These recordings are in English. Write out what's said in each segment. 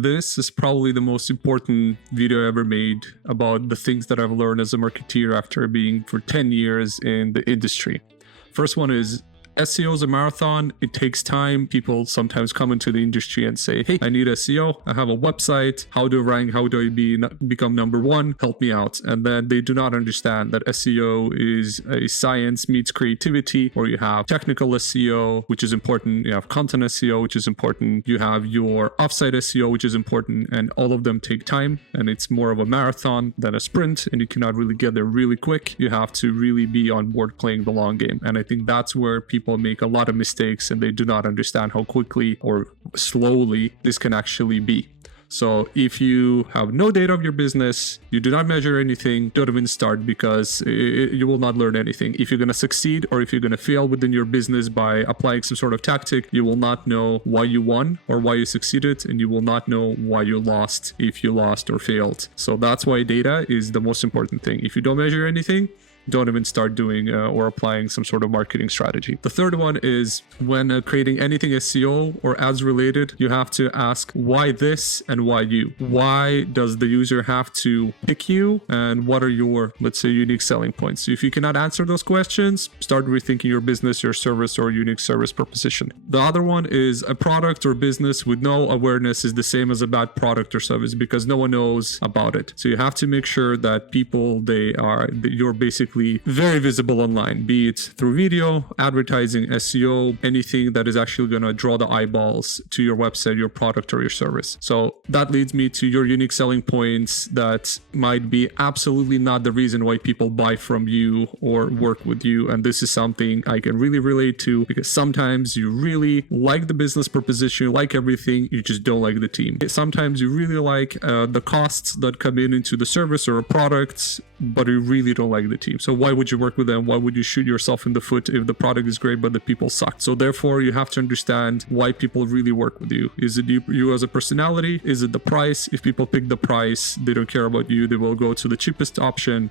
This is probably the most important video I ever made about the things that I've learned as a marketeer after being for 10 years in the industry. First one is SEO is a marathon. It takes time. People sometimes come into the industry and say, hey, I need SEO. I have a website. How do I rank? How do I become number one? Help me out. And then they do not understand that SEO is a science meets creativity, or you have technical SEO, which is important. You have content SEO, which is important. You have your offsite SEO, which is important. And all of them take time. And it's more of a marathon than a sprint. And you cannot really get there really quick. You have to really be on board playing the long game. And I think that's where people make a lot of mistakes, and they do not understand how quickly or slowly this can actually be. So if you have no data of your business, you do not measure anything, don't even start, because you will not learn anything. If you're going to succeed or if you're going to fail within your business by applying some sort of tactic, you will not know why you won or why you succeeded, and you will not know why you lost if you lost or failed. So that's why data is the most important thing. If you don't measure anything, don't even start doing or applying some sort of marketing strategy. The third one is when creating anything SEO or ads related, you have to ask why this and why you. Why does the user have to pick you, and what are your, let's say, unique selling points? So if you cannot answer those questions, start rethinking your business, your service, or unique service proposition. The other one is a product or business with no awareness is the same as a bad product or service, because no one knows about it. So you have to make sure that people, you're basically very visible online, be it through video, advertising, SEO, anything that is actually going to draw the eyeballs to your website, your product, or your service. So that leads me to your unique selling points that might be absolutely not the reason why people buy from you or work with you. And this is something I can really relate to, because sometimes you really like the business proposition, you like everything, you just don't like the team. Sometimes you really like the costs that come into the service or a product, but you really don't like the team. So why would you work with them? Why would you shoot yourself in the foot if the product is great but the people suck? So therefore, you have to understand why people really work with you. Is it you as a personality? Is it the price? If people pick the price, they don't care about you. They will go to the cheapest option.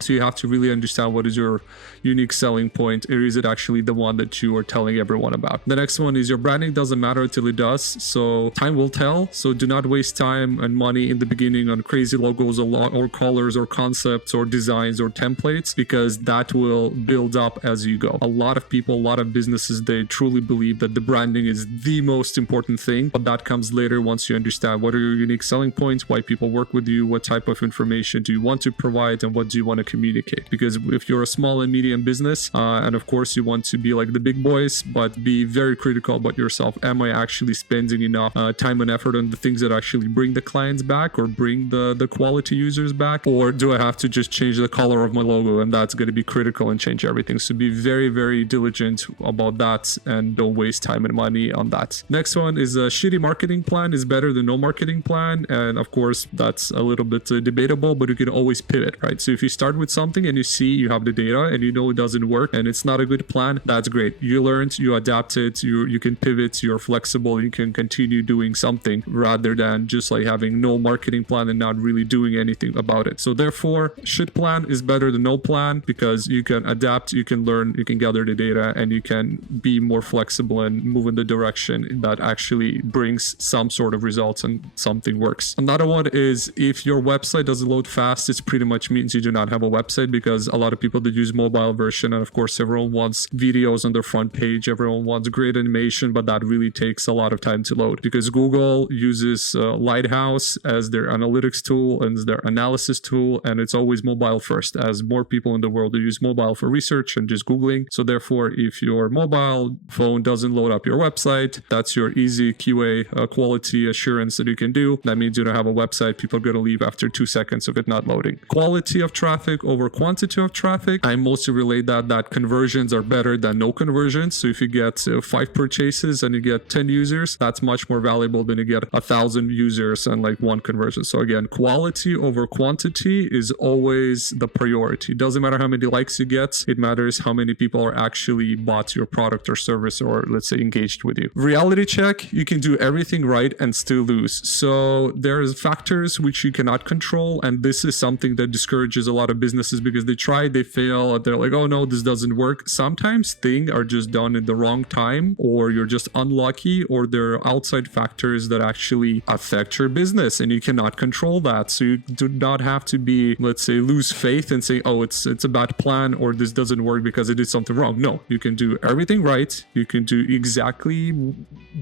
So you have to really understand what is your unique selling point, or is it actually the one that you are telling everyone about? The next one is your branding doesn't matter till it does. So time will tell. So do not waste time and money in the beginning on crazy logos or colors or concepts or designs or templates, because that will build up as you go. A lot of people, a lot of businesses, they truly believe that the branding is the most important thing, but that comes later once you understand what are your unique selling points, why people work with you, what type of information do you want to provide, and what do you want to communicate. Because if you're a small and medium business, and of course you want to be like the big boys, but be very critical about yourself. Am I actually spending enough time and effort on the things that actually bring the clients back or bring the quality users back? Or do I have to just change the color of my logo, and that's going to be critical and change everything? So be very, very diligent about that, and don't waste time and money on that. Next one is a shitty marketing plan is better than no marketing plan. And of course, that's a little bit debatable, but you can always pivot, right? So if you start with something and you see you have the data and you know it doesn't work and it's not a good plan, that's great. You learned, you adapted, you can pivot, you're flexible, you can continue doing something rather than just like having no marketing plan and not really doing anything about it. So therefore, shit plan is better than no plan, because you can adapt, you can learn, you can gather the data, and you can be more flexible and move in the direction that actually brings some sort of results and something works. Another one is if your website doesn't load fast, it pretty much means you do not have a website, because a lot of people that use mobile version, and of course everyone wants videos on their front page, everyone wants great animation, but that really takes a lot of time to load, because Google uses Lighthouse as their analytics tool and their analysis tool, and it's always mobile first, as more people in the world use mobile for research and just Googling. So therefore, if your mobile phone doesn't load up your website, that's your easy QA quality assurance that you can do. That means you don't have a website. People are going to leave after 2 seconds of it not loading. Quality of traffic over quantity of traffic. I mostly relate that conversions are better than no conversions. So if you get 5 purchases and you get 10 users, that's much more valuable than you get 1,000 users and like 1 conversion. So again, quality over quantity is always the priority. It doesn't matter how many likes you get. It matters how many people are actually bought your product or service, or let's say engaged with you. Reality check. You can do everything right and still lose. So there's factors which you cannot control, and this is something that discourages a lot of businesses because they try, they fail, they're like, oh no, this doesn't work. Sometimes things are just done in the wrong time, or you're just unlucky, or there are outside factors that actually affect your business and you cannot control that. So you do not have to be, let's say, lose faith and say, oh, it's a bad plan or this doesn't work because it did something wrong. No, you can do everything right. You can do exactly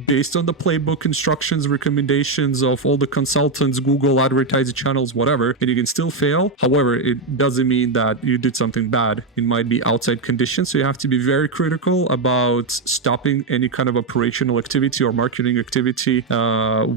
based on the playbook, instructions, recommendations of all the consultants, Google advertising channels, whatever, and you can still fail. However, it doesn't mean that you did something bad. It might be outside conditions. So you have to be very critical about stopping any kind of operational activity or marketing activity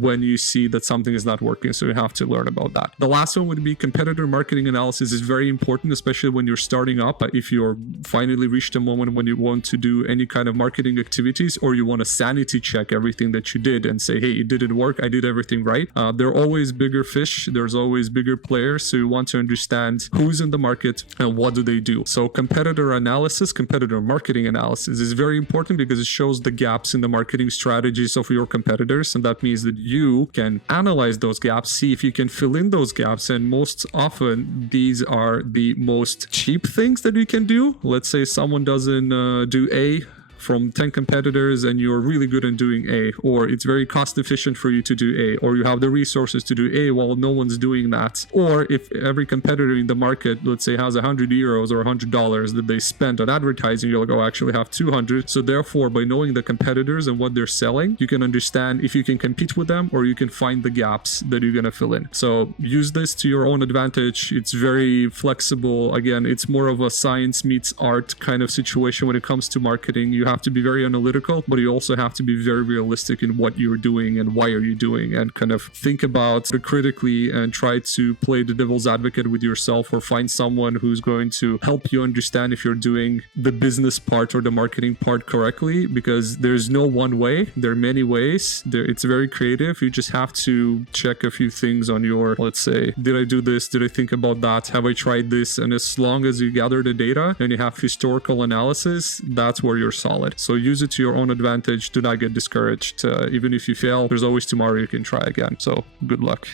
when you see that something is not working. So you have to learn about that. The last one would be competitor marketing analysis is very important, especially when you're starting up. If you're finally reached a moment when you want to do any kind of marketing activities, or you want to sanity check everything that you did and say, hey, it didn't work, I did everything right. There are always bigger fish, there's always bigger players, so you want to understand who's in the market and what do they do. So competitor analysis, competitor marketing analysis is very important because it shows the gaps in the marketing strategies of your competitors, and that means that you can analyze those gaps, see if you can fill in those gaps, and most often these are the most cheap things that you can do. Let's say someone doesn't do A from 10 competitors and you're really good in doing A, or it's very cost efficient for you to do A, or you have the resources to do A while no one's doing that. Or if every competitor in the market, let's say, has €100 or $100 that they spent on advertising, you're like, oh, I actually have 200. So therefore, by knowing the competitors and what they're selling, you can understand if you can compete with them or you can find the gaps that you're going to fill in. So use this to your own advantage. It's very flexible. Again, it's more of a science meets art kind of situation when it comes to marketing. You have to be very analytical, but you also have to be very realistic in what you're doing and why are you doing, and kind of think about it critically and try to play the devil's advocate with yourself, or find someone who's going to help you understand if you're doing the business part or the marketing part correctly, because there's no one way. There are many ways. It's very creative. You just have to check a few things on your, let's say, did I do this? Did I think about that? Have I tried this? And as long as you gather the data and you have historical analysis, that's where you're solid. So use it to your own advantage. Do not get discouraged. Even if you fail, there's always tomorrow you can try again. So good luck.